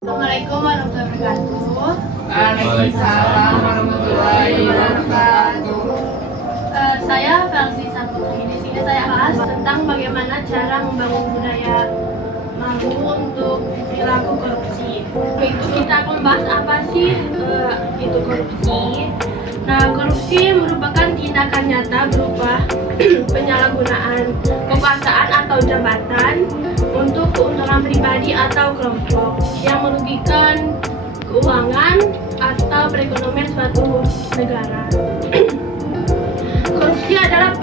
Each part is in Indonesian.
Assalamualaikum warahmatullahi wabarakatuh. Waalaikumsalam warahmatullahi wabarakatuh. Saya Felsi Saputri. Di sini saya bahas tentang bagaimana cara membangun budaya malu untuk perilaku korupsi. Itu kita akan bahas apa sih itu korupsi. Nah, korupsi merupakan tindakan nyata berupa penyalahgunaan kekuasaan atau jabatan untuk keuntungan pribadi atau kelompok yang merugikan keuangan atau perekonomian suatu negara. Korupsi adalah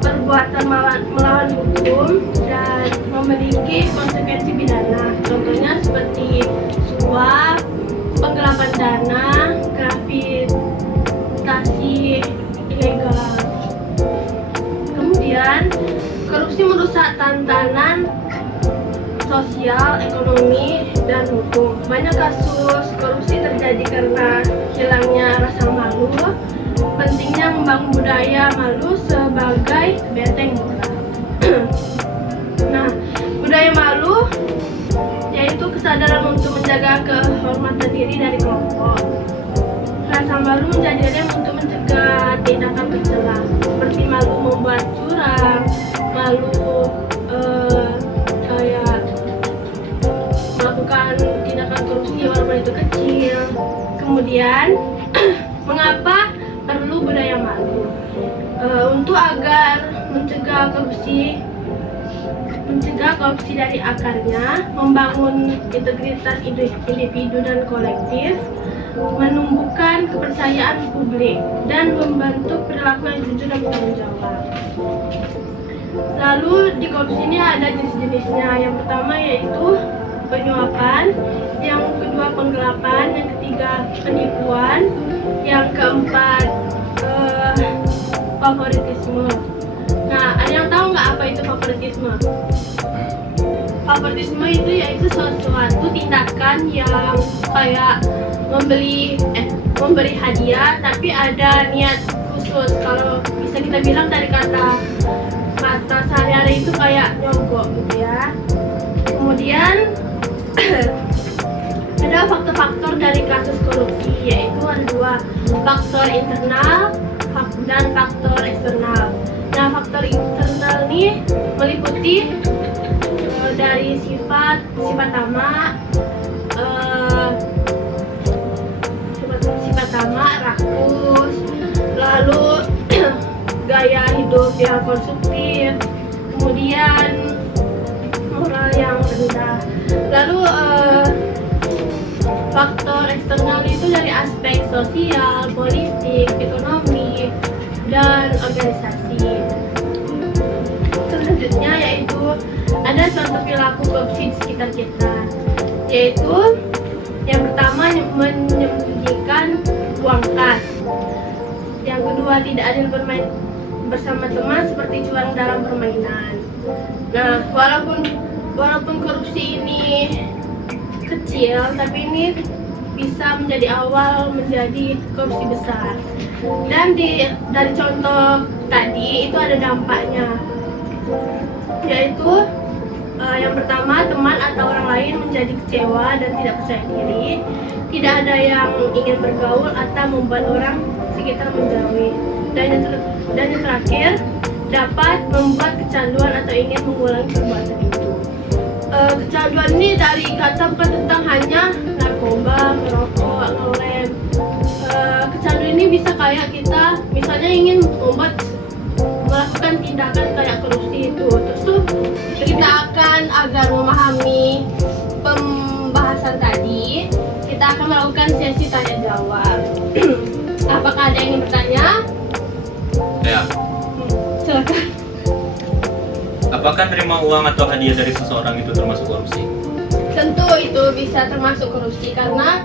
perbuatan melawan hukum dan memiliki konsekuensi pidana. Contohnya seperti suap, penggelapan dana, gravitasi ilegal. Kemudian, korupsi merusak tatanan sosial, ekonomi, dan hukum. Banyak kasus korupsi terjadi karena hilangnya rasa malu. Pentingnya membangun budaya malu sebagai benteng moral. Nah, budaya malu yaitu kesadaran untuk menjaga kehormatan diri dari kelompok. Rasa malu menjadi rem untuk mencegah tindakan tercela, seperti malu membuat curang, malu kayak melakukan tindakan korupsi walaupun itu kecil. Kemudian, mengapa perlu budaya malu? Untuk agar mencegah korupsi dari akarnya, membangun integritas individu dan kolektif, menumbuhkan kepercayaan publik, dan membentuk perilaku yang jujur dan bertanggung jawab. Lalu di korupsi ini ada jenis-jenisnya. Yang pertama yaitu penyuapan, yang kedua penggelapan, yang ketiga penipuan, yang keempat favoritisme. Nah, ada yang tahu nggak apa itu favoritisme? Favoritisme itu yaitu suatu tindakan yang kayak memberi hadiah tapi ada niat khusus. Kalau bisa kita bilang dari kata sehari-hari itu kayak nyogok gitu ya. Kemudian ada faktor-faktor dari kasus korupsi, yaitu ada dua, faktor internal dan faktor eksternal. Nah, faktor internal ini meliputi dari sifat tamak, rakus, lalu gaya hidup yang konsumtif, kemudian moral yang rendah. Lalu faktor eksternal itu dari aspek sosial, politik, ekonomi, dan organisasi. Selanjutnya yaitu ada suatu perilaku korupsi di sekitar kita, yaitu yang pertama menyembunyikan uang kas, yang kedua tidak adil bermain bersama teman seperti curang dalam permainan. Nah, walaupun korupsi ini kecil, tapi ini bisa menjadi awal menjadi korupsi besar. Dan dari contoh tadi itu ada dampaknya, yaitu yang pertama, teman atau orang lain menjadi kecewa dan tidak percaya diri. Tidak ada yang ingin bergaul atau membuat orang sekitar menjauhi. Dan yang terakhir, dapat membuat kecanduan atau ingin mengulangi perbuatan itu. Kecanduan ini dari kata bukan tentang hanya narkoba, merokok, ngelem. Kecanduan ini bisa kayak kita misalnya ingin melakukan tindakan kayak korupsi itu. Terus tuh kita akan agar memahami pembahasan tadi, kita akan melakukan sesi tanya jawab. Apakah ada yang ingin bertanya? Ya. Silakan. Apakah terima uang atau hadiah dari seseorang itu termasuk korupsi? Tentu itu bisa termasuk korupsi karena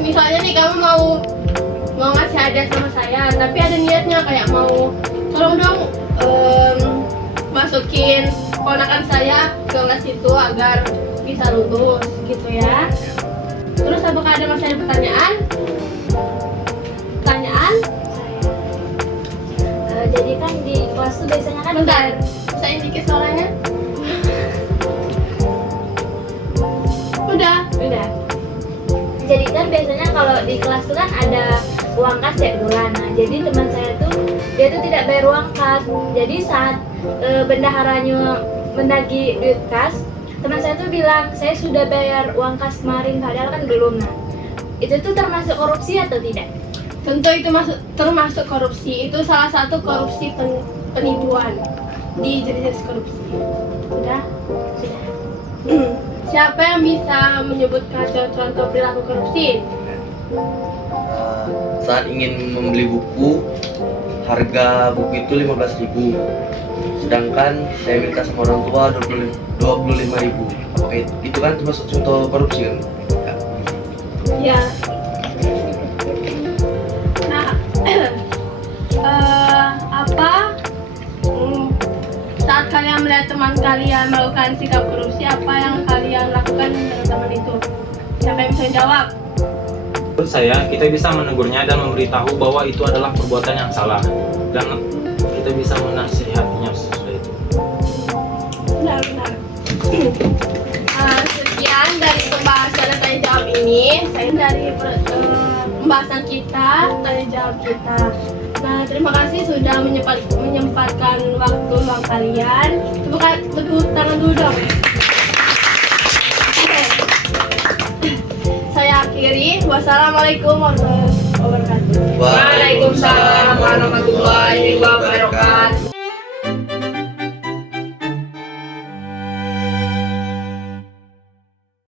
misalnya nih kamu mau ngasih hadiah sama saya, tapi ada niatnya kayak mau tolong dong masukin ponakan saya ke kelas itu agar bisa lulus gitu ya. Terus apakah ada masih ada pertanyaan? Jadi kan di kelas tuh biasanya kan Bentar, saya dikit suaranya. Udah. Jadi kan biasanya kalau di kelas tuh kan ada uang kas tiap bulan. Nah, jadi teman saya tuh dia tuh tidak bayar uang kas. Jadi saat bendaharanya menagih duit kas, teman saya tuh bilang saya sudah bayar uang kas kemarin padahal kan belum. Nah, itu tuh termasuk korupsi atau tidak? Tentu itu termasuk korupsi. Itu salah satu korupsi penipuan di jenis korupsi. Sudah? Siapa yang bisa menyebutkan contoh perilaku korupsi? Saat ingin membeli buku, harga buku itu 15.000, sedangkan saya minta sama orang tua 25.000. Apakah itu kan termasuk contoh korupsi kan? Ya. Nah, saat kalian melihat teman kalian melakukan sikap korupsi, apa yang kalian lakukan dengan teman itu? Siapa yang bisa jawab? Menurut saya, kita bisa menegurnya dan memberitahu bahwa itu adalah perbuatan yang salah, dan kita bisa menasihatinya sesudah itu. Benar. Sekian dari pembahasan tanya jawab ini. Saya dari pembahasan kita, tanya jawab kita. Nah, terima kasih sudah menyempatkan waktu luang kalian. Tepuk tangan dulu dong. Oke. Saya akhiri. Wassalamualaikum warahmatullahi wabarakatuh. Waalaikumsalam warahmatullahi wabarakatuh.